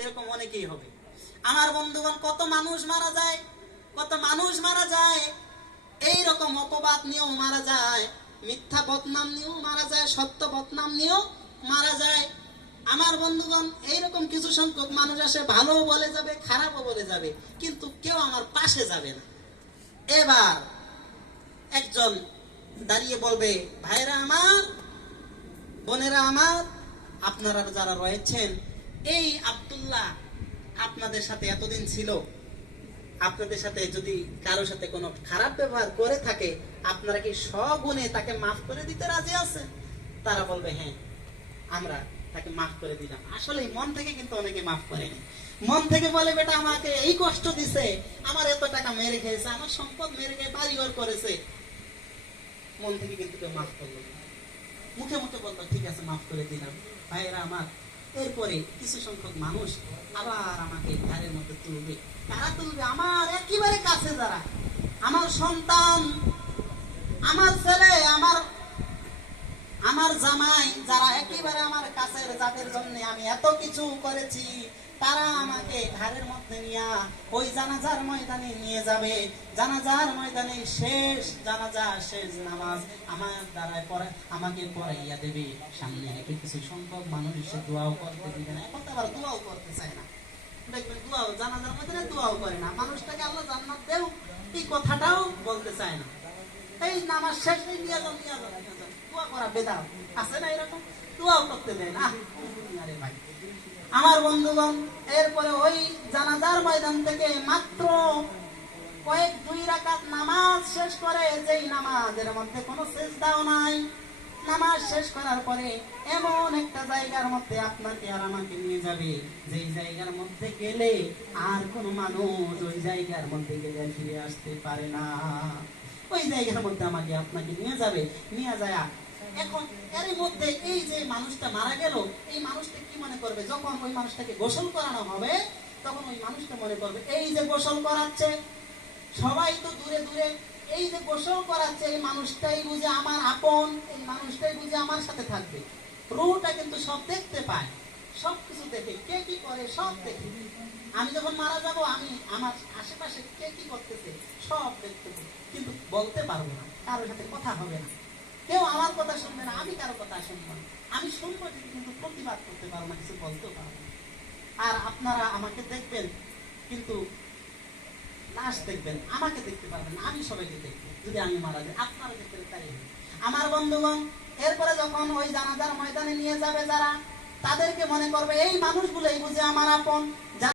এরকম অনেকেই হবে। আমার বন্ধুগণ, কত মানুষ মারা যায়, কত মানুষ মারা যায় এই রকম অপবাদ নিয়েও মারা যায়, মিথ্যা বদনাম নিয়েও মারা যায়, সত্য বদনাম নিয়েও মারা যায়। আমার বন্ধুগণ, এইরকম কিছু সংখ্যক মানুষ আসে ভালো বলে যাবে, খারাপও বলে যাবে, কিন্তু কেউ আমার পাশে যাবে না। এবার একজন দাঁড়িয়ে বলবে, ভাইরা আমার, বোনেরা আমার, আপনারা যারা রয়েছেন এই আব্দুল্লাহ আপনাদের সাথে এতদিন ছিল। আপনাদের সাথে যদি কারও সাথে কোনো খারাপ ব্যবহার করে থাকে, আপনারা কি সগুণে তাকে মাফ করে দিতে রাজি আছেন? তারা বলবে হ্যাঁ আমরা তাকে মাফ করে দিলাম। আসলে মন থেকে কিন্তু অনেকে মাফ করেনি মন থেকে বলে, বেটা, আমাকে এই কষ্ট দিছে, আমার এত টাকা মেরে খেয়েছে, আমার সম্পদ মেরে খেয়ে বাড়িঘর করেছে। মন থেকে কিন্তু কেউ মাফ করল মুখে মুখে বলতো ঠিক আছে, মাফ করে দিলাম। ভাইয়েরা আমার এরপরে কিছু সংখ্যক মানুষ আবার আমাকে ঘরের মধ্যে তুলবে। তারা তুলবে, আমার একেবারে কাছে যারা আমার সন্তান, আমার ছেলে আমার জামাই, যারা একেবারে আমার কাছের যাদের জন্য আমি এত কিছু করেছি, তারা আমাকে ঘরের মধ্যে নিয়ে ওই জানাজার ময়দানে নিয়ে যাবে। জানাজার ময়দানে শেষ, জানাজা শেষ নামাজ আমার দ্বারায় পরে আমাকে পড়াইয়া দেবে। সামনে একে কিছু সংখ্যক মানুষ এসে দোয়াও করতে দিবে না। এখন আবার দোয়াও করতে চায় না। দেখবেন দোয়াও জানাজার ময়দানে দোয়াও করে না। মানুষটাকে আল্লাহ জান্নাত দেও, এই কথাটাও বলতে চায় না। এই নামাজ শেষ নিয়ে যাও নিয়ে যাও আমার বন্ধুগণ, এরপরে ওই জানাজার ময়দান থেকে মাত্র কয়েক দুই রাকাত নামাজ শেষ করে, যেই নামাজের মধ্যে কোনো সেজদাও নাই। নামাজ শেষ করার পরে এমন একটা জায়গার মধ্যে আপনাকে আর আমাকে নিয়ে যাবে। যেই জায়গার মধ্যে গেলে আর কোনো মানুষ ওই জায়গার মধ্যে গেলে ফিরে আসতে পারে না। ওই জায়গার মধ্যে আমাকে, আপনাকে নিয়ে যাবে। নিয়ে যায় এখন এর মধ্যে এই যে মানুষটা মারা গেল, এই মানুষটা কি মনে করবে? যখন ওই মানুষটাকে গোসল করানো হবে, তখন ওই মানুষটা মনে করবে, এই যে গোসল করাচ্ছে, সবাই তো দূরে দূরে, এই যে গোসল করাচ্ছে, এই মানুষটাই বুঝে আমার আপন, এই মানুষটাই বুঝে আমার সাথে থাকবে। রুটা কিন্তু সব দেখতে পায়, সব কিছু দেখে, কে কি করে সব দেখে। আমি যখন মারা যাব, আমি আমার আশেপাশে কে কি করতেছে, সব দেখতে কিন্তু বলতে পারব না, কারোর সাথে কথা হবে না। কেউ আমার কথা শুনবে না, আমি কারও কথা শুনব না। আমি শুনব কিন্তু প্রতিবাদ করতে পারব না, কিছু বলতেও পারব আর আপনারা আমাকে দেখবেন, কিন্তু লাশ দেখবেন, আমাকে দেখতে পারবেন আমি সবাইকে দেখব, যদি আমি মারা যাই, আপনারা দেখতে তাই আমার বন্ধুগণ, এরপরে যখন ওই জানাজার ময়দানে নিয়ে যাবে যারা, তাদেরকে মনে করবে, এই মানুষগুলোই বুঝে আমার আপন